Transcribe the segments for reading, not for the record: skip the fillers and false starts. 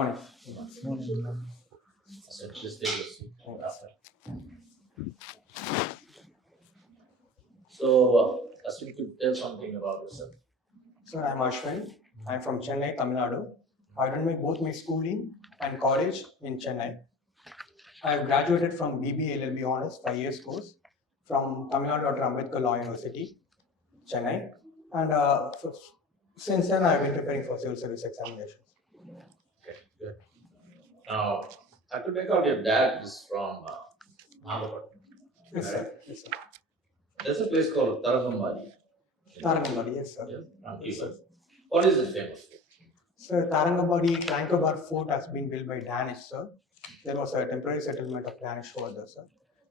morning. So just take a seat. So, Aswin, could tell something about yourself. Sir, I'm Aswin. I'm from Chennai, Tamil Nadu. I done both my schooling and college in Chennai. I have graduated from BBA LLB Honors 5 years course from Tamil Nadu Dr. Ambedkar Law University, Chennai. And since then, I've been preparing for civil service examinations. Okay, good. Now, I could make out your dad is from Nalapur. Yes, sir. Yes, sir. There's a place called Tarangambadi. Tarangambadi, yes, sir. Yes, sir. What is it famous for? Sir, Tarangambadi Tranquebar Fort has been built by Danish, sir. There was a temporary settlement of Danish over there, sir.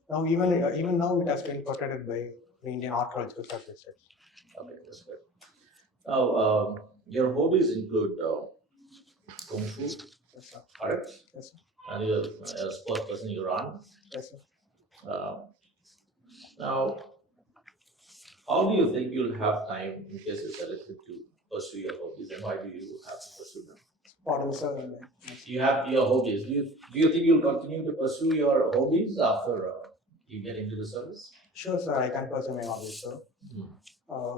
Now, even now, it has been protected by the Indian Archaeological Service. Okay, that's good. Now, your hobbies include Kung Fu, Yes, sir. correct? Yes, sir. And you're a sports person, you run. Yes, sir. Now, how do you think you'll have time in case you're selected to pursue your hobbies, and why do you have to pursue them? Pardon, sir. You have your hobbies. Do you think you'll continue to pursue your hobbies after you get into the service? Sure, sir. I can pursue my hobbies, sir.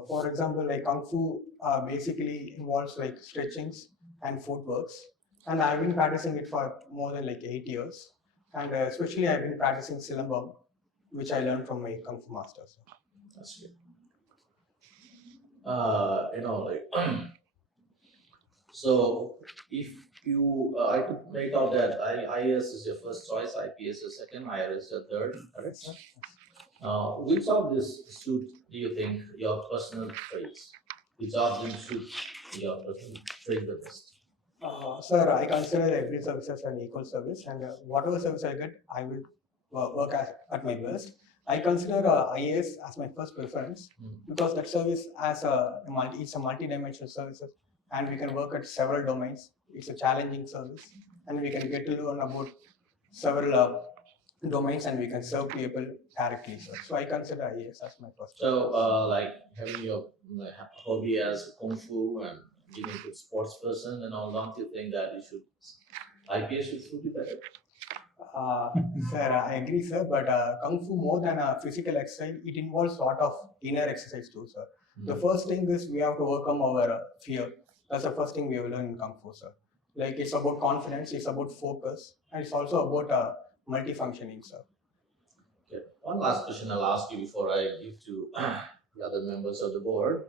For example, like Kung Fu basically involves like stretchings and footworks. And I've been practicing it for more than like 8 years. And especially I've been practicing Silambam, which I learned from my Kung Fu master, sir. That's good. So if you, I could make out that IAS is your first choice, IPS is second, IRS is your third, correct? Yes, sir. Which of this suit do you think your personal traits? Which of them suit your personal trait the best? Sir, I consider every service as an equal service, and whatever service I get, I will work at my best. I consider IAS as my first preference because that service as it's a multi-dimensional service, and we can work at several domains. It's a challenging service, and we can get to learn about several domains, and we can serve people directly, sir. So I consider IAS as my first. So, like having your hobby as Kung Fu and being a good sports person and all, don't you think that IPS should suit you better? Sir, I agree, sir, but Kung Fu, more than a physical exercise, it involves a lot of inner exercise too, sir. The first thing is we have to overcome our fear. That's the first thing we will learn in Kung Fu, sir. Like it's about confidence, it's about focus, and it's also about multifunctioning, sir. Okay. One last question I'll ask you before I give to the other members of the board.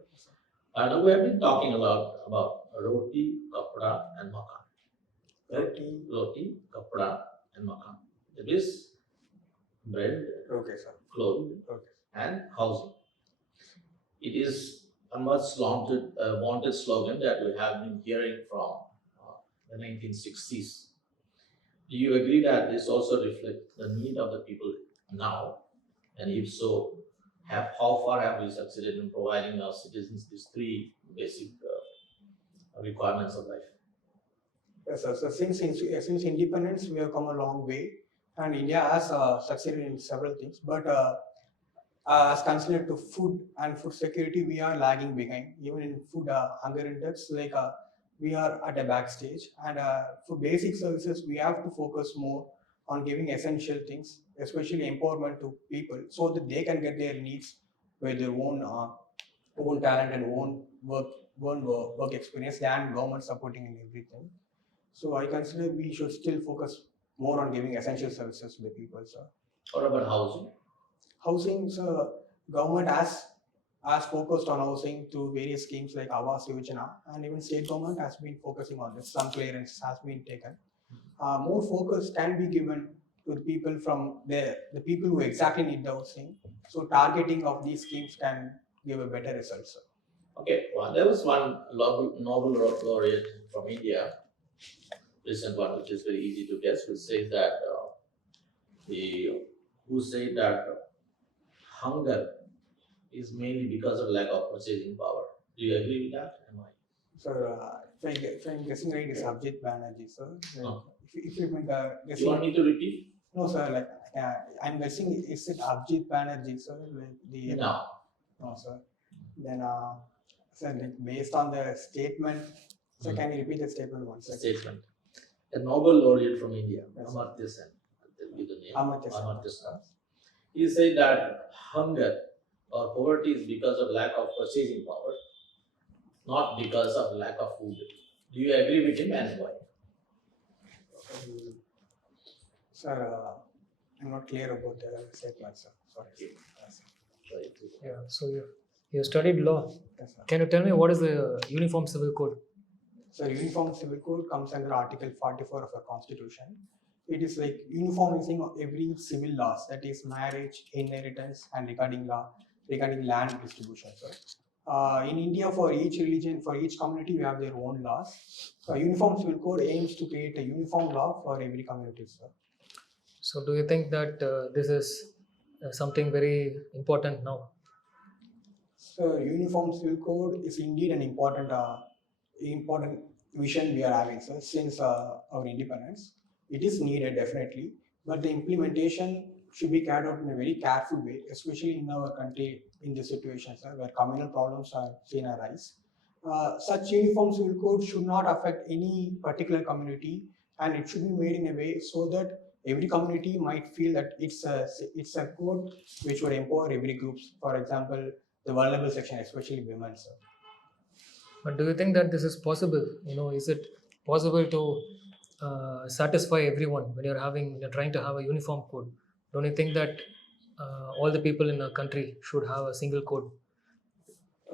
I know we have been talking a lot about roti, kapda, and makan. Right? Roti, kapda, and makan. It is bread, Okay, sir. clothing, and housing. It is a much wanted slogan that we have been hearing from the 1960s. Do you agree that this also reflects the need of the people now? And if so, how far have we succeeded in providing our citizens these three basic requirements of life? Yes, sir. So since independence, we have come a long way, and India has succeeded in several things. But as considered to food and food security, we are lagging behind. Even in food hunger index, like we are at a backstage. And for basic services, we have to focus more on giving essential things, especially empowerment to people, so that they can get their needs with their own talent and own work experience than government supporting in everything. So I consider we should still focus more on giving essential services to the people, sir. What about housing? Housing, sir, government has focused on housing through various schemes like Awas Yojana, and even state government has been focusing on this. Some clearance has been taken. More focus can be given to the people from the people who exactly need the housing. So targeting of these schemes can give a better result, sir. Okay, well, there was one Nobel laureate from India, recent one, which is very easy to guess, which says that who said that hunger is mainly because of lack of purchasing power. Do you agree with that? Am I? Sir, if I'm guessing right, it's Abhijit Banerjee, sir. Like, if you think guessing. You want me to repeat? No, sir. Like I'm guessing, is it Abhijit Banerjee, sir? Like the No. No, sir. Then, sir, like based on the statement, sir, can you repeat the statement once? Statement. a Nobel laureate from India, Yes. Amartya Sen. I'll tell you the name. Amartya Sen. Amartya Sen. He said that hunger or poverty is because of lack of purchasing power, not because of lack of food. Do you agree with him and why? Sir, I'm not clear about the statement, sir. Sorry. Yes, sir. Yeah, so you studied law. Yes, sir. Can you tell me what is the Uniform Civil Code? So Uniform Civil Code comes under Article 44 of our Constitution. It is like uniformizing of every civil laws, that is marriage, inheritance, and regarding land distribution. So, in India, for each religion, for each community, we have their own laws. So, Uniform Civil Code aims to create a uniform law for every community, sir. So do you think that this is something very important now? So, Uniform Civil Code is indeed an important vision we are having, sir, since our independence. It is needed definitely, but the implementation should be carried out in a very careful way, especially in our country in this situation, sir, where communal problems are seen arise. Such uniform civil code should not affect any particular community, and it should be made in a way so that every community might feel that it's a code which would empower every group. For example, the vulnerable section, especially women, sir. But do you think that this is possible? Is it possible to satisfy everyone when you're trying to have a uniform code? Don't you think that all the people in a country should have a single code?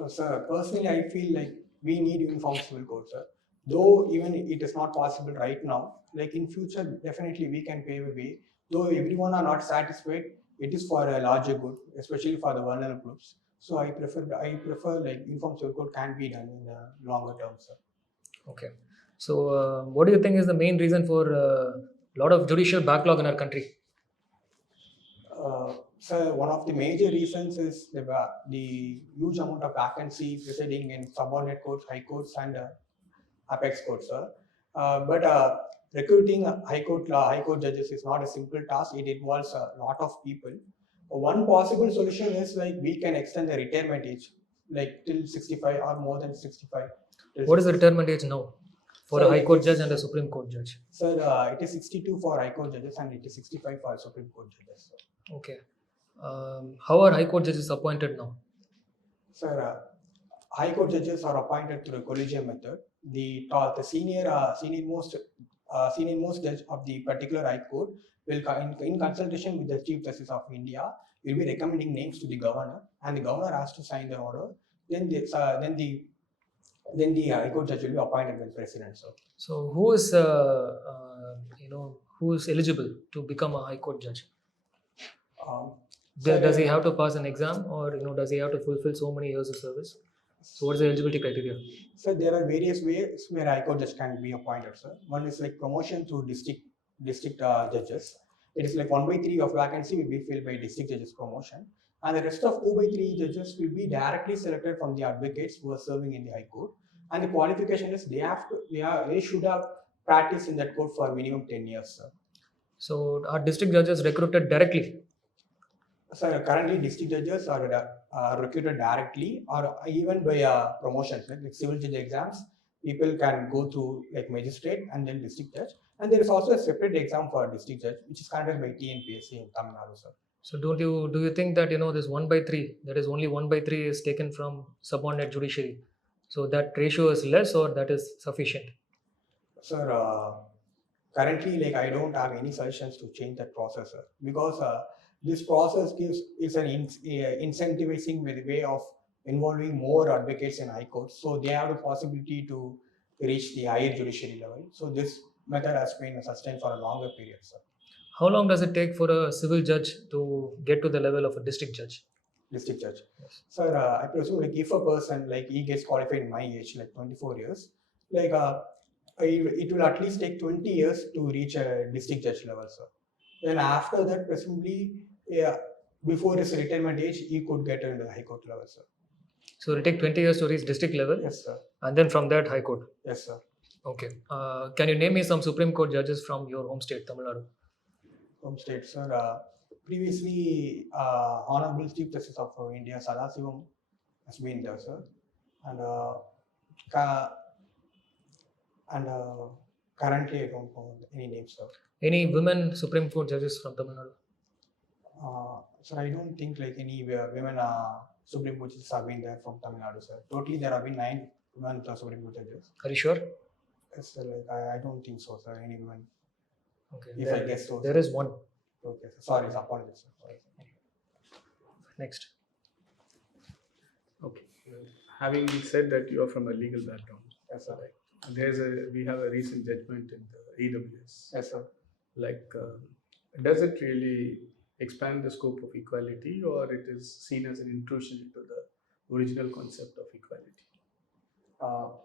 Sir, personally, I feel like we need uniform civil code, sir. Though even it is not possible right now, like in future, definitely we can pave a way. Though everyone are not satisfied, it is for a larger good, especially for the vulnerable groups. So I prefer like uniform civil code can be done in the longer term, sir. Okay. So what do you think is the main reason for a lot of judicial backlog in our country? So one of the major reasons is the huge amount of vacancy residing in subordinate courts, high courts, and apex courts, sir. But recruiting high court judges is not a simple task. It involves a lot of people. One possible solution is like we can extend the retirement age, like till 65 or more than 65. What is the retirement age now for Sir, a High Court it judge is- and a Supreme Court judge? Sir, it is 62 for high court judges and it is 65 for Supreme Court judges. Sir. Okay. How are High Court judges appointed now? Sir, high court judges are appointed through a collegium method. The senior most judge of the particular high court will in consultation with the Chief Justice of India will be recommending names to the governor, and the governor has to sign the order. Then the high court judge will be appointed by the president. So who is eligible to become a High Court judge? Um, Does he have to pass an exam, or does he have to fulfill so many years of service? So what is the eligibility criteria? So there are various ways where high court judge can be appointed, sir. One is like promotion to district judges. It is like 1/3 of vacancy will be filled by district judges promotion, and the rest of 2/3 judges will be directly selected from the advocates who are serving in the high court. And the qualification is they should have practiced in that court for minimum 10 years, sir. So are district judges recruited directly? So currently, district judges are recruited directly or even by promotions, like civil judge exams. People can go through like magistrate and then district judge. And there is also a separate exam for district judge, which is conducted by TNPSC in Tamil Nadu, sir. So do you think that this 1/3, that is only 1/3 is taken from subordinate judiciary? So that ratio is less, or that is sufficient? Sir, currently, like I don't have any suggestions to change that process, sir, because this process is an incentivizing way of involving more advocates in high courts, so they have the possibility to reach the higher judiciary level. So this method has been sustained for a longer period, sir. How long does it take for a civil judge to get to the level of a district judge? District judge. Yes. Sir, I presume like if a person like he gets qualified in my age, like 24 years, like it will at least take 20 years to reach a district judge level, sir. Then after that, presumably, yeah, before his retirement age, he could get into the high court level, sir. So it will take 20 years to reach district level, Yes, sir. and then from that High Court. Yes, sir. Okay. Can you name me some Supreme Court judges from your home state, Tamil Nadu? Home state, sir. Previously, Honorable Chief Justice of India, Sadasivam, has been there, sir. And Currently, I don't know any names, sir. Any women Supreme Court judges from Tamil Nadu? So I don't think like any women Supreme Court judges have been there from Tamil Nadu, sir. Totally, there have been 9 women Supreme Court judges. Are you sure? Yes, sir, like, I don't think so, sir. Any women. Okay. If I guess so. There sir. is one. Okay, sir. Sorry, sir. Apologies, sir. Sorry, sir. Next. Okay. Having said that you are from a legal background, Yes, sir. we have a recent judgment in the EWS. Yes, sir. Like, does it really expand the scope of equality, or it is seen as an intrusion into the original concept of equality?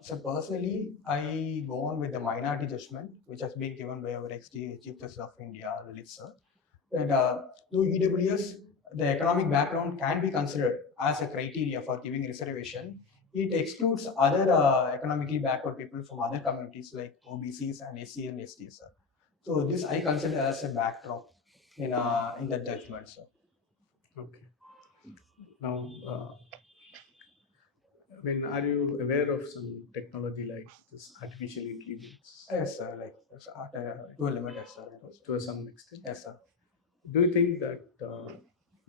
So personally, I go on with the minority judgment, which has been given by our Chief Justice of India, Lalit sir. That through EWS, the economic background can be considered as a criteria for giving reservation. It excludes other economically backward people from other communities like OBCs and SC and ST, sir. So this I consider as a backdrop in the judgment, sir. Okay. Now, are you aware of some technology like this artificial intelligence? Yes, sir. Like to a limit, yes, sir. To some extent. Yes, sir. Do you think that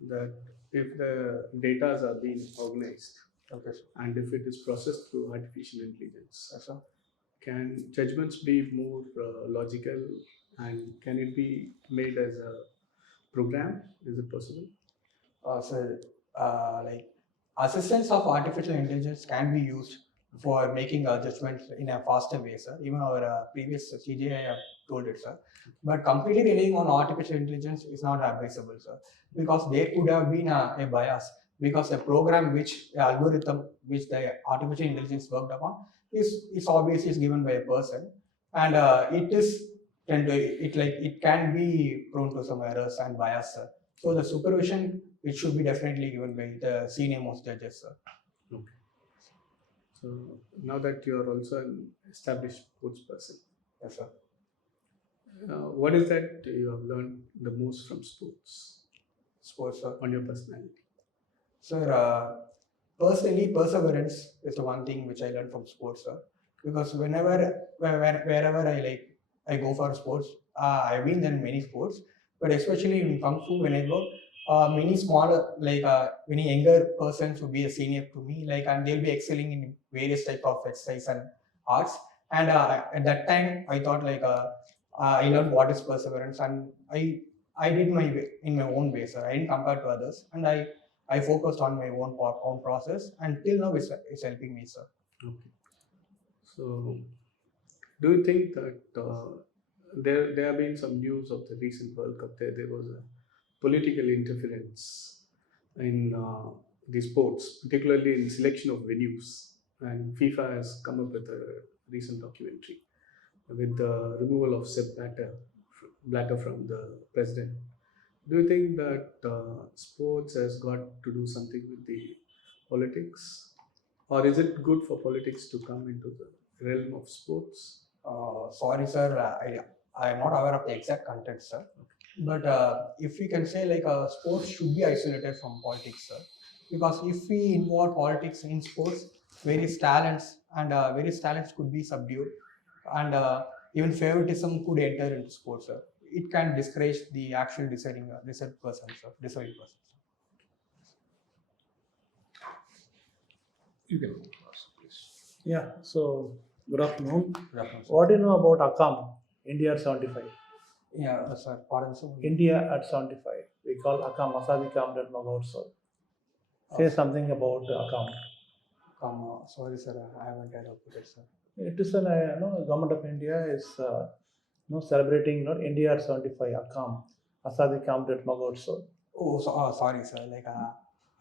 that if the data are being organized, Okay, sir. and if it is processed through artificial intelligence, Yes, sir. can judgments be more logical, and can it be made as a program? Is it possible? So, like assistance of artificial intelligence can be used for making a judgment in a faster way, sir. Even our previous CJI have told it, sir. But completely relying on artificial intelligence is not advisable, sir, because there could have been a bias. Because a program which algorithm which the artificial intelligence worked upon is obviously is given by a person, and it can be prone to some errors and bias, sir. So the supervision it should be definitely given by the senior most judges, sir. Okay. So now that you are also an established sports person, Yes, sir. what is that you have learned the most from sports Sports, sir. on your personality? Sir, personally, perseverance is the one thing which I learned from sports, sir. Because wherever I go for sports, I've been there in many sports, but especially in Kung Fu, when I go, many smaller, many younger persons would be a senior to me, and they'll be excelling in various type of exercise and arts. And at that time, I thought I learned what is perseverance, and I did my way in my own way, sir. I didn't compare to others, and I focused on my own process, and till now it's helping me, sir. Okay. So, do you think that there have been some news of the recent World Cup? There was a political interference in the sports, particularly in selection of venues, and FIFA has come up with a recent documentary with the removal of Sepp Blatter from the president. Do you think that sports has got to do something with the politics, or is it good for politics to come into the realm of sports? Sorry, sir, I am not aware of the exact content, sir. But if we can say sports should be isolated from politics, sir, because if we involve politics in sports, various talents could be subdued, and even favoritism could enter into sports, sir. It can discourage the actual deserving person, sir. You can ask, please. Yeah, so good afternoon. Reference. What do you know about ACAM, India at 75? Yeah, sir. Pardon, sir. India at 75. We call ACAM Asadi Kamdat Mahotsav. Say something about ACAM. Sorry, sir. I haven't heard of it, sir. It is government of India is celebrating India at 75 ACAM Asadi Kamdat Mahotsav. Oh, sorry, sir.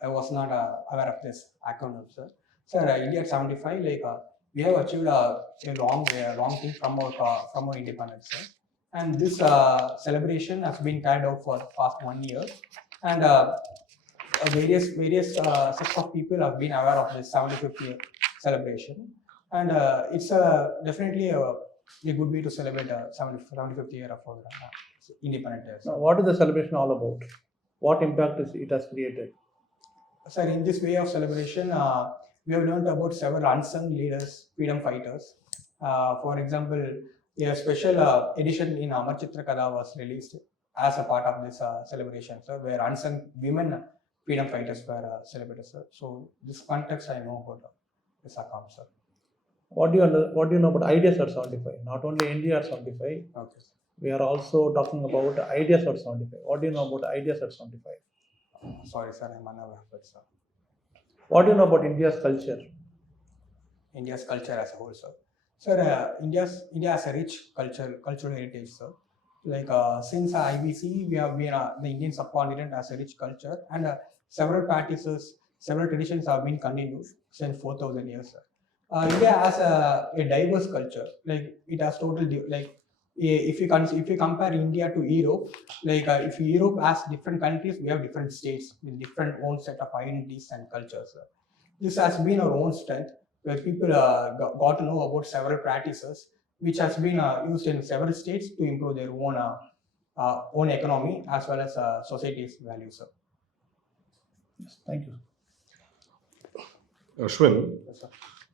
I was not aware of this acronym, sir. Sir, India at 75, we have achieved a long thing from our independence, sir. And this celebration has been carried out for the past 1 year, and various sets of people have been aware of this 75th year celebration, and it's definitely a good way to celebrate 75th year of our independence day. Now, what is the celebration all about? What impact it has created? Sir, in this way of celebration, we have learned about several unsung leaders, freedom fighters. For example, A special edition in Amar Chitra Kada was released as a part of this celebration, sir, where unsung women freedom fighters were celebrated, sir. So this context I know about this account, sir. What do you know about IDS or 75? Not only India or 75. Okay, sir. We are also talking about IDS or 75. What do you know about IDS or 75? Sorry, sir, I'm unaware of it, sir. What do you know about India's culture? India's culture as a whole, sir. Sir, India has a rich cultural heritage, sir. Like since IBC, we have been the Indian subcontinent has a rich culture, and several practices, several traditions have been continued since 4,000 years, sir. India has a diverse culture. Like it has if you compare India to Europe, like if Europe has different countries, we have different states with different own set of identities and cultures, sir. This has been our own strength, where people got to know about several practices which has been used in several states to improve their own economy as well as society's values, sir. Yes, thank you. Ashwin, Yes, sir.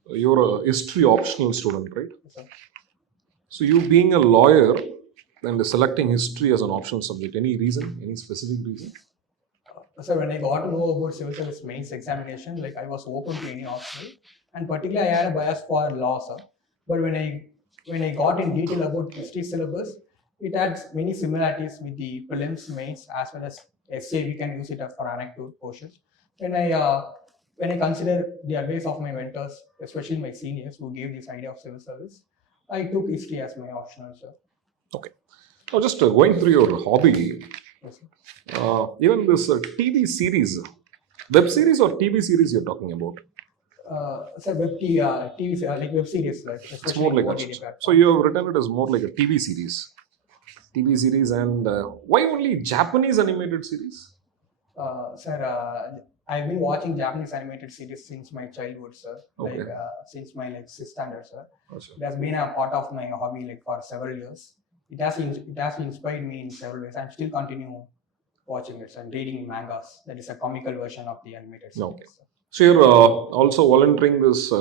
you're a history optional student, right? Yes, sir. So you being a lawyer and selecting history as an optional subject, any reason, any specific reason? So when I got to know about civil service mains examination, like I was open to any option, and particularly I had a bias for law, sir. But when I got in detail about history syllabus, it had many similarities with the prelims, mains, as well as essay. We can use it for anecdote portions. When I consider the advice of my mentors, especially my seniors who gave this idea of civil service, I took history as my optional, sir. Okay. Now just going through your hobby, Yes, sir. even this TV series, web series or TV series you're talking about? Sir, TV, like web series, like It's especially more like OTT a, platform. so you have written it as more like a TV series. TV series, and why only Japanese animated series? Sir, I've been watching Japanese animated series since my childhood, sir. Okay. Like since my sixth standard, sir. Gotcha. It has been a part of my hobby like for several years. It has inspired me in several ways. I'm still continue watching it and reading mangas. That is a comical version of the animated series. Okay. So you're also volunteering this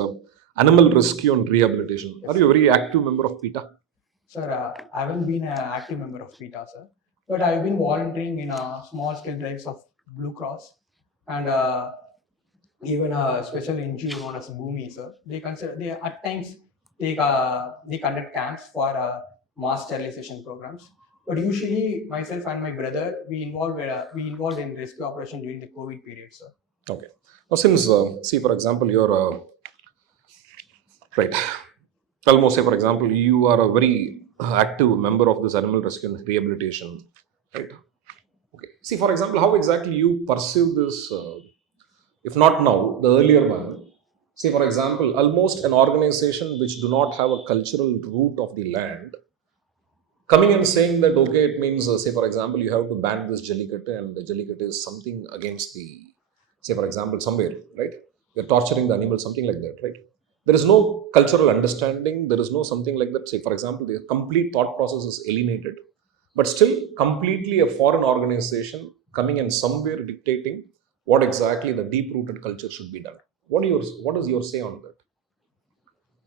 animal rescue and rehabilitation. Yes, Are you a very active member of PETA? Sir, I haven't been an active member of PETA, sir, but I've been volunteering in small scale drives of Blue Cross and even a special NGO known as Bhumi, sir. They at times they conduct camps for mass sterilization programs. But usually myself and my brother we involved in rescue operation during the COVID period, sir. Okay. Now, since see, for example, you're right. Almost say, for example, you are a very active member of this animal rescue and rehabilitation, right? Okay. See, for example, how exactly you perceive this, if not now, the earlier one. Say, for example, almost an organization which do not have a cultural root of the land, coming and saying that, okay, it means, say, for example, you have to ban this Jallikattu, and the Jallikattu is something against the, say, for example, somewhere, right? You're torturing the animal, something like that, right? There is no cultural understanding. There is no something like that. Say, for example, the complete thought process is alienated, but still completely a foreign organization coming and somewhere dictating what exactly the deep-rooted culture should be done. What is your say on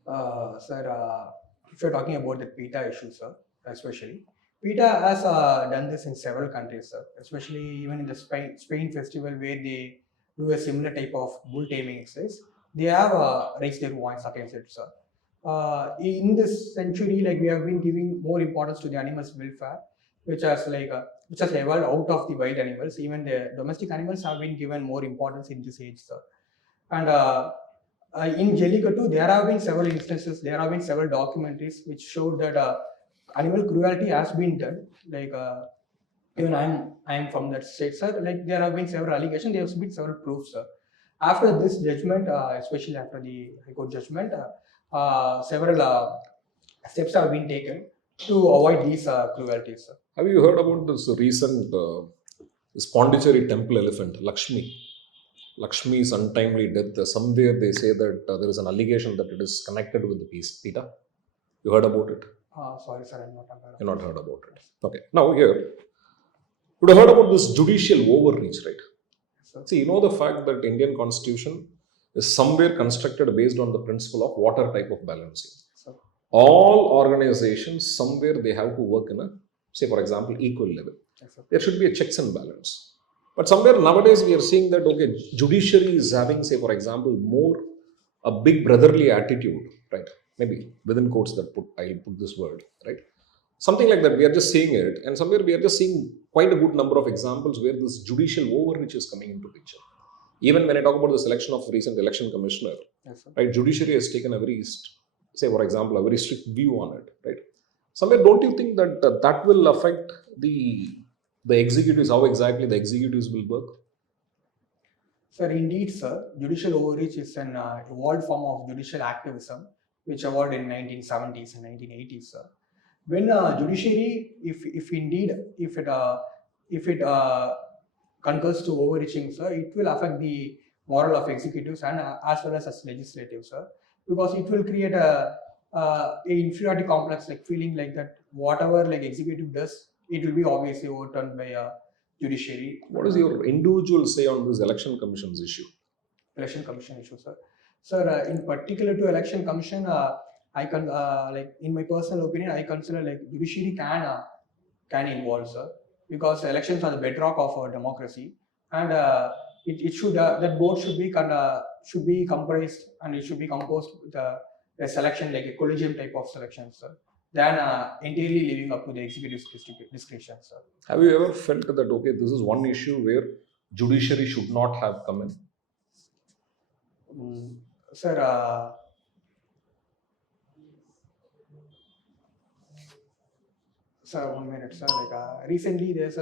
that? Sir, if you're talking about the PETA issue, sir, especially PETA has done this in several countries, sir. Especially even in the Spain festival where they do a similar type of bull taming exercise. They have raised their voice against it, sir. In this century, like we have been giving more importance to the animals' welfare, which has evolved out of the wild animals. Even the domestic animals have been given more importance in this age, sir. And in Jallikattu, there have been several instances. There have been several documentaries which showed that animal cruelty has been done. Like even I'm from that state, sir. Like there have been several allegations. There have been several proofs, sir. After this judgment, especially after the High Court judgment, several steps have been taken to avoid these cruelties, sir. Have you heard about this recent this Pondicherry temple elephant, Lakshmi? Lakshmi's untimely death. Somewhere they say that there is an allegation that it is connected with the PETA. You heard about it? Sorry, sir, I'm not aware of You're not this. heard about it. Okay. Now here, you would have heard about this judicial overreach, right? Sir. See, you know the fact that Indian Constitution is somewhere constructed based on the principle of water type of balancing. Sir. all organizations somewhere they have to work in a, say for example, equal level. Yes, sir. There should be a checks and balance. But somewhere nowadays we are seeing that okay, judiciary is having, say for example, more a big brotherly attitude, right? Maybe within quotes that I'll put this word, right? Something like that. We are just seeing it, and somewhere we are just seeing quite a good number of examples where this judicial overreach is coming into picture. Even when I talk about the selection of recent election commissioner, Yes, sir. right? Judiciary has taken a very, say for example, a very strict view on it, right? Somewhere, don't you think that that will affect the executives? How exactly the executives will work? Sir, indeed, sir, judicial overreach is an evolved form of judicial activism which evolved in 1970s and 1980s, sir. When judiciary, if indeed, if it concurs to overreaching, sir, it will affect the moral of executives and as well as legislative, sir, because it will create a inferiority complex, like feeling like that whatever like executive does, it will be obviously overturned by a judiciary. What is your individual say on this election commission's issue? Election commission issue, sir. Sir, in particular to election commission, I can like in my personal opinion, I consider like judiciary can involve, sir, because elections are the bedrock of our democracy, and it should that board should be comprised and it should be composed with a selection like a collegium type of selection, sir, than entirely leaving up to the executive's discretion, sir. Have you ever felt that okay, this is one issue where judiciary should not have come in? Sir, sir, 1 minute, sir. Like recently, there's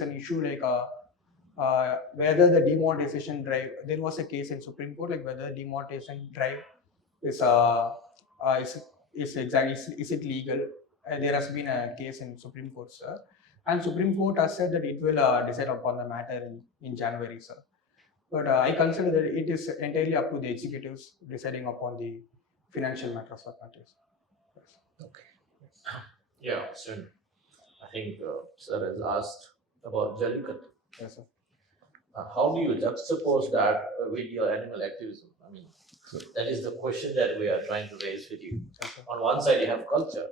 an issue like whether the demonetization drive. There was a case in Supreme Court like whether demonetization drive is is it legal? There has been a case in Supreme Court, sir, and Supreme Court has said that it will decide upon the matter in January, sir. But I consider that it is entirely up to the executives deciding upon the financial matters of countries. Yes. Okay. Yeah, soon. I think sir has asked about Jallikat. Yes, sir. How do you juxtapose that with your animal activism? I mean, that is the question that we are trying to raise with you. Yes, sir. On one side, you have culture.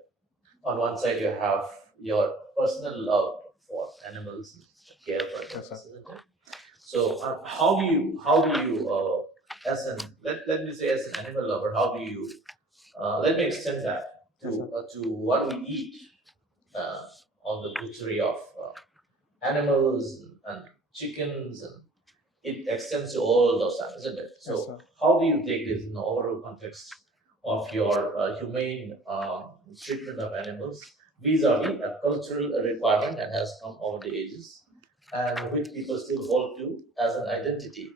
On one side, you have your personal love for animals and care for animals, Yes, sir. isn't it? So, how do you, as an, let me say, as an animal lover, how do you, let me extend that Yes, sir. to what we eat on the butchery of animals and chickens, and it extends to all those things, isn't it? Yes, So, sir. how do you take this in the overall context of your humane treatment of animals vis-a-vis a cultural requirement that has come over the ages, and which people still hold to as an identity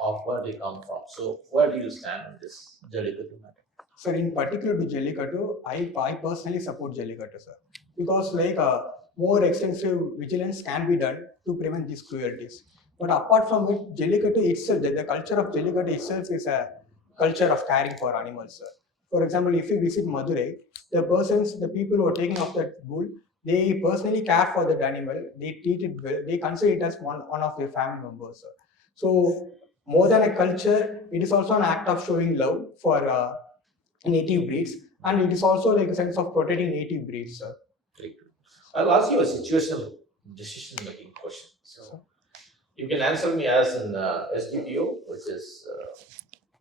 of where they come from? So, where do you stand on this Jallikattu matter? Sir, in particular to Jallikattu, I personally support Jallikattu, sir, because like more extensive vigilance can be done to prevent these cruelties. But apart from it, Jallikattu itself, the culture of Jallikattu itself is a culture of caring for animals, sir. For example, if you visit Madurai, the people who are taking off that bull, they personally care for that animal. They treat it well. They consider it as one of their family members, sir. So more than a culture, it is also an act of showing love for native breeds, and it is also like a sense of protecting native breeds, sir. Very good. I'll ask you a situational decision-making question. So, you can answer me as an SDPO, which is,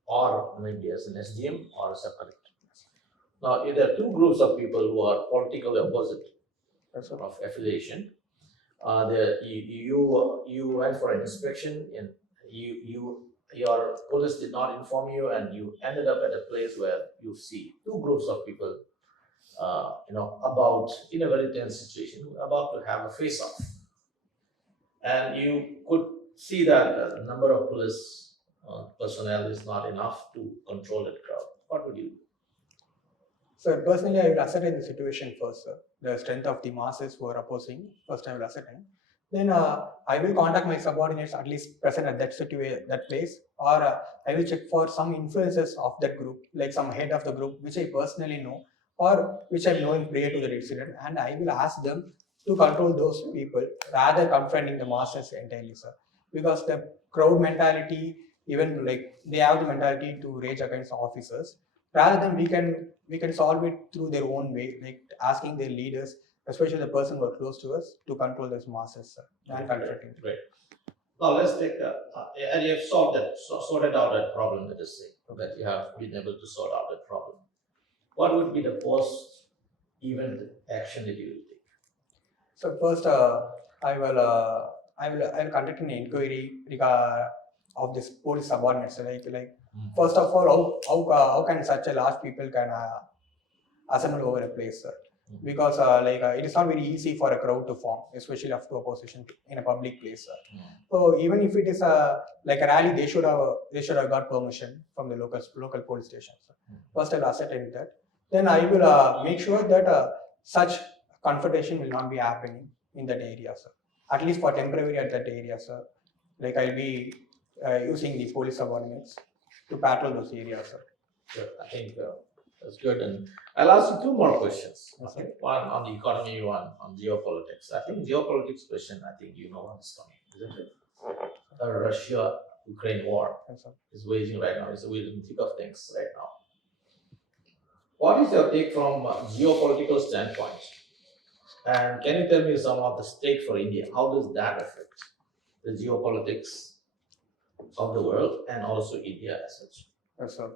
or maybe as an SDM or separate. Now, if there are two groups of people who are politically opposite Yes, sir. of affiliation, you went for an inspection, and your police did not inform you, and you ended up at a place where you see two groups of people, about in a very tense situation, about to have a face-off, and you could see that the number of police personnel is not enough to control that crowd. What would you do? So personally, I will ascertain the situation first, sir. The strength of the masses who are opposing. First, I will ascertain. Then I will contact my subordinates at least present at that place, or I will check for some influences of that group, like some head of the group, which I personally know, or which I'm knowing prior to the incident, and I will ask them to control those people rather confronting the masses entirely, sir. Because the crowd mentality, even like they have the mentality to rage against officers, Rather than we can solve it through their own way, like asking their leaders, especially the person who are close to us, to control these masses and confronting. Great. Now let's take and you have sorted out that problem. Let us say that you have been able to sort out that problem. What would be the post-event action that you will take? So first, I will conduct an inquiry of this police subordinates. First of all, how can such a large people can assemble over a place, sir? Because it is not very easy for a crowd to form, especially after opposition in a public place, sir. So even if it is like a rally, they should have got permission from the local police station, sir. First, I'll ascertain that. Then I will make sure that such confrontation will not be happening in that area, sir. At least for temporary at that area, sir. Like I'll be using the police subordinates to patrol those areas, sir. Sure, I think that's good. And I'll ask you two more questions. Yes, Okay, one on the economy, one on geopolitics. I think geopolitics question. I think you know what is coming, isn't it? The Russia-Ukraine war Yes, sir. is waging right now. It's in the thick of things right now. What is your take from a geopolitical standpoint? And can you tell me some of the stakes for India? How does that affect the geopolitics of the world and also India as such? Yes, sir.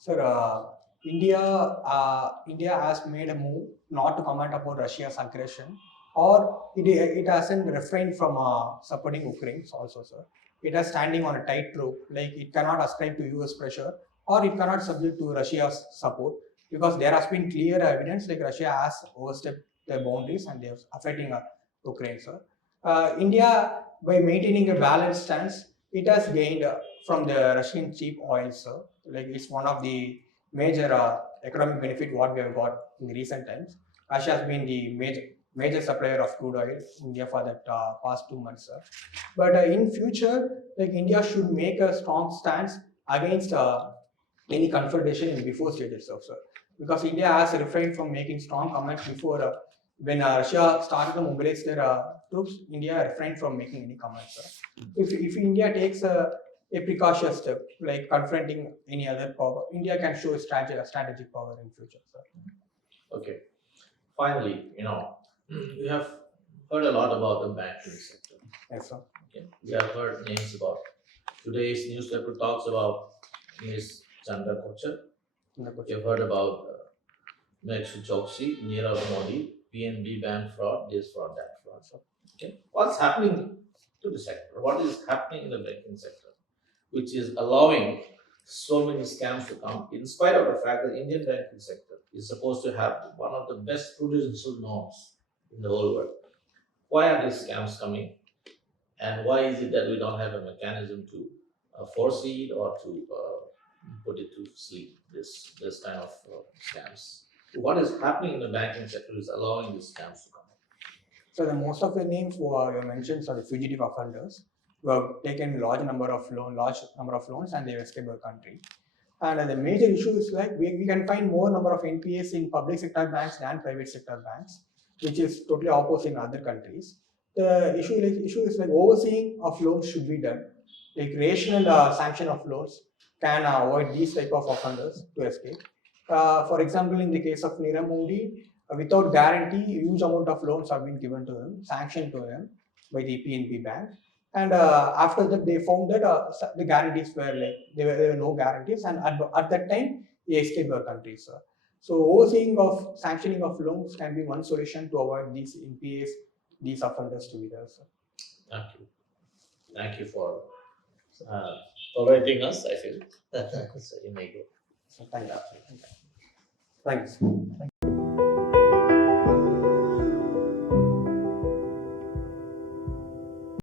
Sir, India has made a move not to comment about Russia's aggression, or it hasn't refrained from supporting Ukraine also, sir. It is standing on a tightrope, like it cannot ascribe to US pressure, or it cannot subject to Russia's support, because there has been clear evidence like Russia has overstepped their boundaries and they are affecting Ukraine, sir. India, by maintaining a balanced stance, it has gained from the Russian cheap oil, sir. Like it's one of the major economic benefit what we have got in the recent times. Russia has been the major supplier of crude oil in India for the past 2 months, sir. But in future, like India should make a strong stance against any confrontation in before stages of, sir. Because India has refrained from making strong comments before when Russia started to mobilize their troops. India refrained from making any comments, sir. If India takes a precautious step like confronting any other power, India can show strategic power in future, sir. Okay. Finally, we have heard a lot about the banking sector. Yes, sir. Okay. We have heard names about today's newspaper talks about Ms. Chandra Kochar. We have heard about Mekshul Choksi, Nirav Modi, PNB ban fraud, this fraud, that fraud. So, okay. What's happening to the sector? What is happening in the banking sector, which is allowing so many scams to come, in spite of the fact that Indian banking sector is supposed to have one of the best prudential norms in the whole world? Why are these scams coming? And why is it that we don't have a mechanism to foresee it or to put it to sleep, this kind of scams? What is happening in the banking sector is allowing these scams to come? So the most of the names who are you mentioned are the fugitive offenders who have taken large number of loans and they have escaped our country. And the major issue is like we can find more number of NPAs in public sector banks than private sector banks, which is totally opposite in other countries. The issue is like overseeing of loans should be done. Like rational sanction of loans can avoid these type of offenders to escape. For example, in the case of Nirav Modi, without guarantee, huge amount of loans have been given to him, sanctioned to him by the PNB bank. And after that, they found that the guarantees were like there were no guarantees, and at that time, he escaped our country, sir. So overseeing of sanctioning of loans can be one solution to avoid these NPAs, these offenders to be there, sir. Thank you. Thank you for tolerating us, I feel. So you may go. So thank you. Thanks.